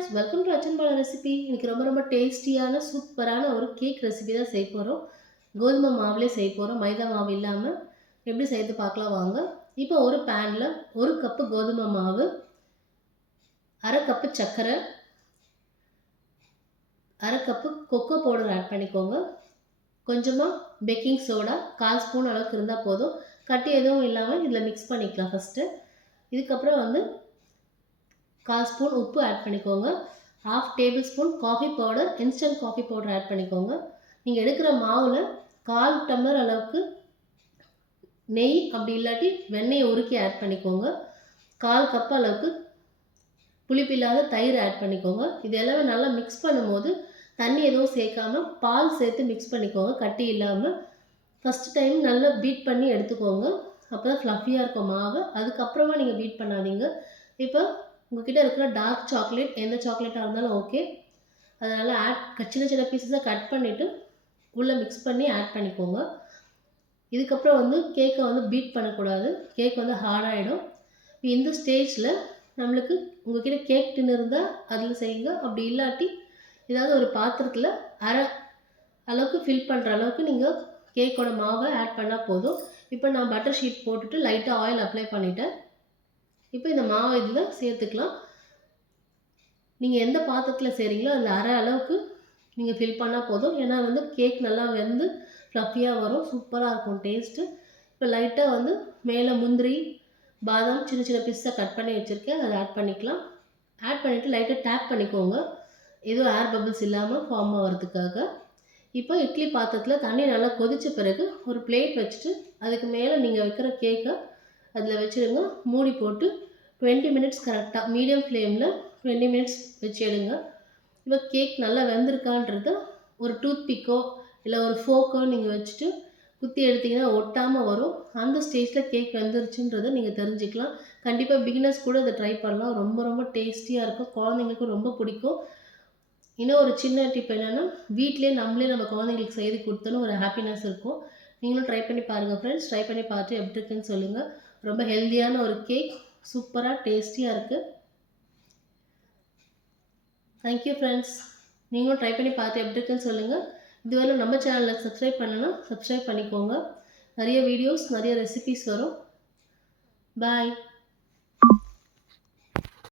Friends, welcome to அச்சன்பாலா recipe. இன்னைக்கு ரொம்ப டேஸ்டியான சூப்பரான ஒரு கேக் ரெசிபி தான் செய்ய போகிறோம். கோதுமை மாவுலேயே செய்ய போகிறோம், மைதா மாவு இல்லாமல். எப்படி செய்து பார்க்கலாம் வாங்க. இப்போ ஒரு பேனில் 1 கப்பு கோதுமை மாவு, 1/2 கப்பு சர்க்கரை, 1/2 கப்பு கொக்கோ பவுடர் ஆட் பண்ணிக்கோங்க. கொஞ்சமாக பேக்கிங் சோடா 1/4 ஸ்பூன் அளவுக்கு இருந்தால் போதும். கட்டி எதுவும் இல்லாமல் இதில் மிக்ஸ் பண்ணிக்கலாம் ஃபஸ்ட்டு. இதுக்கப்புறம் 1/4 ஸ்பூன் உப்பு ஆட் பண்ணிக்கோங்க. 1/2 tablespoon coffee powder, instant coffee powder add பண்ணிக்கோங்க. நீங்கள் எடுக்கிற மாவில் 1/4 டம்ளர் அளவுக்கு நெய், அப்படி இல்லாட்டி வெண்ணெயை உருக்கி ஆட் பண்ணிக்கோங்க. 1/4 கப் அளவுக்கு புளிப்பில்லாத தயிர் ஆட் பண்ணிக்கோங்க. இது எல்லாமே நல்லா மிக்ஸ் பண்ணும்போது தண்ணி எதுவும் சேர்க்காம பால் சேர்த்து மிக்ஸ் பண்ணிக்கோங்க, கட்டி இல்லாமல். ஃபஸ்ட் டைம் நல்லா பீட் பண்ணி எடுத்துக்கோங்க, அப்போ தான் ஃப்ளஃபியாக இருக்கும் மாவு. அதுக்கப்புறமா நீங்கள் பீட் பண்ணாதீங்க. இப்போ உங்கள்கிட்ட இருக்கிற டார்க் சாக்லேட், எந்த சாக்லேட்டாக இருந்தாலும் ஓகே, அதனால் சின்ன சின்ன பீஸஸாக கட் பண்ணிவிட்டு உள்ளே மிக்ஸ் பண்ணி ஆட் பண்ணிக்கோங்க. இதுக்கப்புறம் கேக்கை பீட் பண்ணக்கூடாது, கேக் ஹார்டாகிடும். இந்த ஸ்டேஜில் நம்மளுக்கு உங்கள்கிட்ட கேக் டின் இருந்தால் அதில் செய்யுங்க. அப்படி இல்லாட்டி ஏதாவது ஒரு பாத்திரத்தில் அரை அளவுக்கு ஃபில் பண்ணுற அளவுக்கு நீங்கள் கேக்கோட மாவை ஆட் பண்ணால் போதும். இப்போ நான் பட்டர் ஷீட் போட்டுட்டு லைட்டாக ஆயில் அப்ளை பண்ணிவிட்டேன். இப்போ இந்த மாவை இதில் சேர்த்துக்கலாம். நீங்கள் எந்த பாத்திரத்தில் செய்கிறீங்களோ அதில் அரை அளவுக்கு நீங்கள் ஃபில் பண்ணால் போதும். ஏன்னா கேக் நல்லா வெந்து ஃப்ளஃபியாக வரும், சூப்பராக இருக்கும் டேஸ்ட்டு. இப்போ லைட்டாக மேலே முந்திரி, பாதாம் சின்ன சின்ன பீஸாக கட் பண்ணி வச்சுருக்கேன், அதை ஆட் பண்ணிக்கலாம். ஆட் பண்ணிவிட்டு லைட்டாக டேப் பண்ணிக்கோங்க, எதுவும் ஏர் பபிள்ஸ் இல்லாமல் ஃபார்ம் ஆகிறதுக்காக. இப்போ இட்லி பாத்திரத்தில் தண்ணி நல்லா கொதித்த பிறகு ஒரு பிளேட் வச்சுட்டு அதுக்கு மேலே நீங்கள் வைக்கிற கேக்கை அதில் வச்சுருங்க. மூடி போட்டு 20 மினிட்ஸ் கரெக்டாக மீடியம் ஃப்ளேமில் 20 மினிட்ஸ் வச்சு எடுங்க. இப்போ கேக் நல்லா வெந்திருக்கான்றத ஒரு டூத் பிக்கோ இல்லை ஒரு ஃபோக்கோ நீங்கள் வச்சுட்டு குத்தி எடுத்திங்கன்னா ஒட்டாமல் வரும். அந்த ஸ்டேஜில் கேக் வெந்துருச்சுன்றதை நீங்கள் தெரிஞ்சுக்கலாம். கண்டிப்பாக பிகினர்ஸ் கூட இதை ட்ரை பண்ணலாம், ரொம்ப டேஸ்டியாக இருக்கும், குழந்தைங்களுக்கும் ரொம்ப பிடிக்கும். இன்னும் ஒரு சின்ன டிப் என்னென்னா, வீட்டிலே நம்ம குழந்தைங்களுக்கு செய்து கொடுத்தோன்னு ஒரு ஹாப்பினஸ் இருக்கும். நீங்களும் ட்ரை பண்ணி பாருங்கள் ஃப்ரெண்ட்ஸ். ட்ரை பண்ணி பார்த்து எப்படி இருக்குன்னு சொல்லுங்கள். ரொம்ப ஹெல்த்தியான ஒரு கேக், சூப்பராக டேஸ்டியாக இருக்குது. Thank you friends. நீங்களும் ட்ரை பண்ணி பார்த்து எப்படி இருக்குன்னு சொல்லுங்கள். இதுவரை நம்ம சேனலில் சப்ஸ்கிரைப் பண்ணணும்னா சப்ஸ்கிரைப் பண்ணிக்கோங்க. நிறைய வீடியோஸ், நிறைய ரெசிபிஸ் வரும். பாய்.